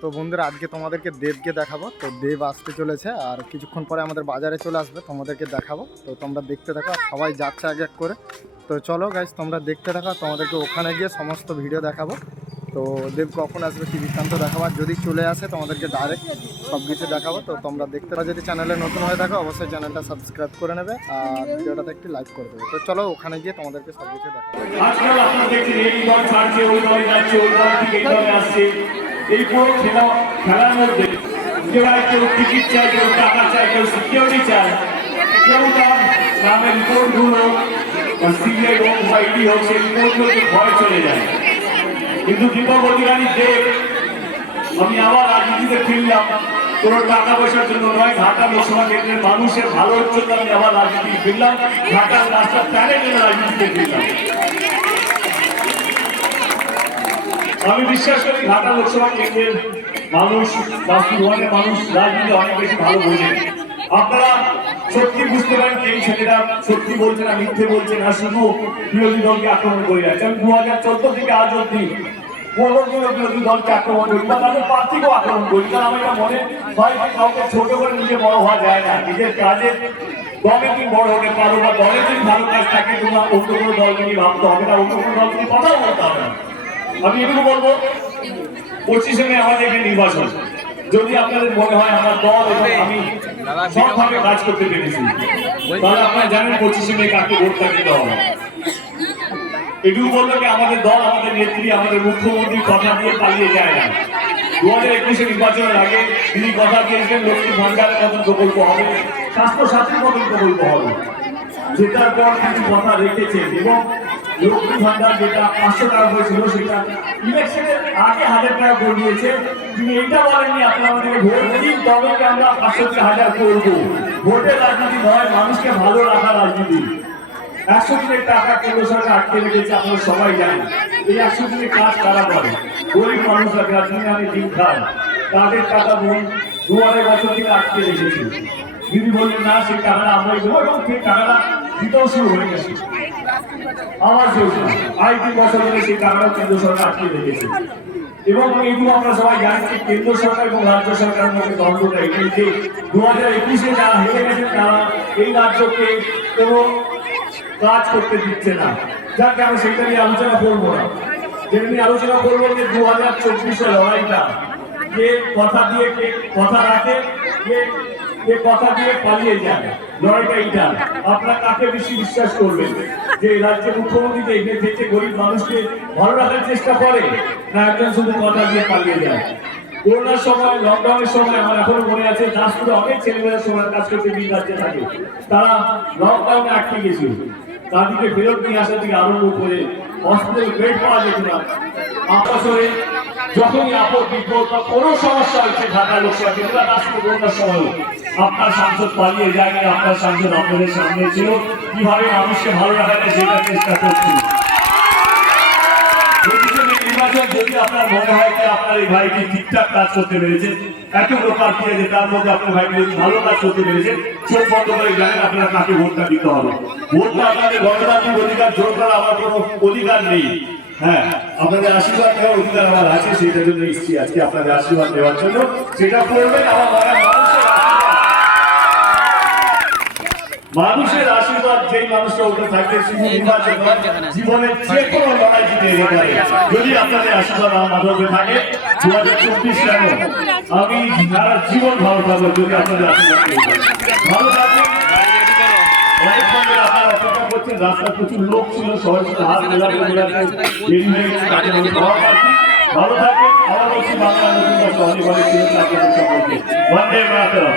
তো বন্ধুরা, আজকে তোমাদেরকে দেবকে দেখাবো। তো দেব আসতে চলেছে আর কিছুক্ষণ পরে আমাদের বাজারে চলে আসবে, তোমাদেরকে দেখাবো। তো তোমরা দেখতে থাকো সবাই যাচ্ছে এক এক করে। তো চলো গাইজ তোমরা দেখতে থাকো তোমাদেরকে ওখানে গিয়ে সমস্ত ভিডিও দেখাবো। তো দেব কখন আসবে কি বৃত্তান্ত দেখাবো, আর যদি চলে আসে, তোমাদেরকে ডাইরেক্ট সব কিছু দেখাবো। তো তোমরা দেখতে পারো যদি চ্যানেলে নতুন হয়ে থাকো, অবশ্যই চ্যানেলটা সাবস্ক্রাইব করে নেবে, আর ভিডিওটাতে একটি লাইক করে দেবে। তো চলো ওখানে গিয়ে তোমাদেরকে সব কিছু দেখাবো এই পুরো খেলা, খেলার মধ্যে কেউ কেউ টিকিট চায়, কেউ টাকা চায়, কেউ সিকিউরিটি চায়, কেউ তার নামের রিপোর্টগুলো সিবিআই হোক বা ইডি হোক সেই রিপোর্টগুলোকে ভয় চলে যায়। কিন্তু দীপক অধিকারী দেব আমি আবার রাজনীতিতে ফিরলাম। কোনো টাকা পয়সার জন্য নয়, ঢাকা লোকসভা কেন্দ্রের মানুষের ভালোর জন্য আমি আবার রাজনীতি ফিরলাম। ঢাকার রাস্তার প্যানের জন্য রাজনীতিতে ফিরলাম। আমি বিশ্বাস করি ঢাকা লোকসভা কেন্দ্রের মানুষ বাস্তুভবনের মানুষ, রাজনীতি অনেক বেশি ভালো বোঝেন আপনারা সত্যি বুঝতে পারেন যে এই ছেলেটা সত্যি বলছে না মিথ্যে বলছে না, শুধু বিরোধী দলকে আক্রমণ করে যাচ্ছে। আমি দু হাজার চোদ্দ থেকে আজ অব্দি বিরোধী দলকে আক্রমণ করি বা তাদের প্রার্থীকেও আক্রমণ করি কারণ আমার এটা মনে হয় কাউকে ছোট করে নিজে বড় হওয়া যায় না। নিজের কাজের দলে তুমি বড় হতে পারো বা দলে যদি ভালো কাজ থাকে, তোমার অন্য কোনো দলকে নিয়ে ভাবতে হবে না, অন্য কোনো দলকে কথাও বলতে হবে না। আমি এটুকু বলব, পঁচিশে মে আমাদের এখানে নির্বাচন। যদি আপনাদের মনে হয় আমার দল এবং আমি সবভাবে কাজ করতে পেরেছি, তাহলে আপনারা জানেন পঁচিশে মে কাকে ভোটটা দিতে হবে। এটুকু বলব কি আমাদের দল, আমাদের নেত্রী, আমাদের মুখ্যমন্ত্রী কথা দিয়ে পালিয়ে যায় না। দু হাজার একুশে নির্বাচনের আগে তিনি কথা দিয়েছেন লক্ষ্মী ভান্ডারের মতন প্রকল্প হবে স্বাস্থ্য সাথীর মতন প্রকল্প হবে। যেটার পর তিনি কথা রেখেছেন এবং লক্ষ্মী ভান্ডার যেটা পাঁচশো টাকা হয়েছিল সেটা ইলেকশনের আগে হাজার টাকা করে দিয়েছে। তিনি এইটা বলেননি, আপনারা আমাদেরকে ভোট দিন, তবে আমরা পাঁচশো হাজার করব? ভোটের রাজনীতি নয়, মানুষকে ভালো রাখার রাজনীতি। একশো দিনের টাকা কেন্দ্র সরকার আটকে রেখেছে, আপনারা সবাই জানেন। এই একশো দিনের কাজ কারা করে? গরিব মানুষরা, যারা দিন খায়, তাদের টাকা বোন দু আড়াই বছর থেকে আটকে রেখেছে। দিদি বললেন, না সেই টাকাটা আমরাই দেবো এবং সেই টাকাটা দিতেও শুরু হয়ে গেছে। আমার যোজনা আই তিন বছর ধরে সেই কেন্দ্র সরকার আটকে রেখেছে। এবং এইগুলো আমরা সবাই জানি যে কেন্দ্র সরকার এবং রাজ্য সরকারের মধ্যে দ্বন্দ্বটা এটাই যে দু হাজার একুশে যারা হেরে তারা এই রাজ্যকে কোনো কাজ করতে দিচ্ছে না। যাকে আমি সেটা নিয়ে আলোচনা করব না। যেটা নিয়ে আলোচনা করব যে দু হাজার চব্বিশে লড়াইটা যে কথা দিয়ে কে কথা রাখে কে কে কথা দিয়ে পালিয়ে যায়। লড়াইটা এইটা আপনারা কাকে বেশি বিশ্বাস করবেন? যে রাজ্যের মুখ্যমন্ত্রী যে এখানে থেকে গরিব মানুষকে ভালো রাখার চেষ্টা করে, না একজন শুধু কথা দিয়ে পালিয়ে যায়? করোনার সময় লকডাউনের সময় আমার এখনও মনে আছে, দাসপুরে অনেক ছেলেমেয়েরা সময় কাজ করতে দিন রাজ্যে থাকে। তারা লকডাউনে আটকে গেছিল তাদেরকে ফেরত নিয়ে আসার থেকে আরম্ভ করে হসপিটাল বেড পাওয়া যেত না। বছরে যখনই আপদ বিপদ বা কোনো সমস্যা হচ্ছে ঢাকা লোকসভা কেন্দ্র করোনার সময়, আপনার সাংসদ পালিয়ে যায়নি, আপনার সাংসদ আপনাদের সামনে ছিল, কীভাবে মানুষকে ভালো রাখা যায় সেটা চেষ্টা করছি। যদি আপনার যে আপনার এই ভাইটি ঠিকঠাক কাজ তার মধ্যে আপনার ভালো কাজ ভোটটা দিতে হবে। ভোটটা আপনাদের গণতান্ত্রিক অধিকার, জোর আমার কোনো অধিকার নেই। হ্যাঁ আপনাদের আশীর্বাদ নেওয়ার অধিকার আমার আছে সেটার জন্য এসেছি আজকে আপনাদের আশীর্বাদ নেওয়ার জন্য। সেটা করবেন আমার মানুষের আশীর্বাদ। যেই মানুষটা উঠে থাকে নির্বাচন জীবনের যে কোনো লড়াই জিতে যেতে পারে। যদি আপনাদের আশীর্বাদ আমার মাধ্যমে থাকে দু হাজার চব্বিশ আমি সারা জীবন ভালো থাকব যদি আপনাদের আশীর্বাদ ভালো থাকবেন। আজকে রাস্তা প্রচুর লোক ছিল, সবাই হাত মেলাতে মেলাতে দেরি ভালো বলছি বাংলা নতুন বছর অনেক অনেক শুভেচ্ছা বন্দে মাতরম।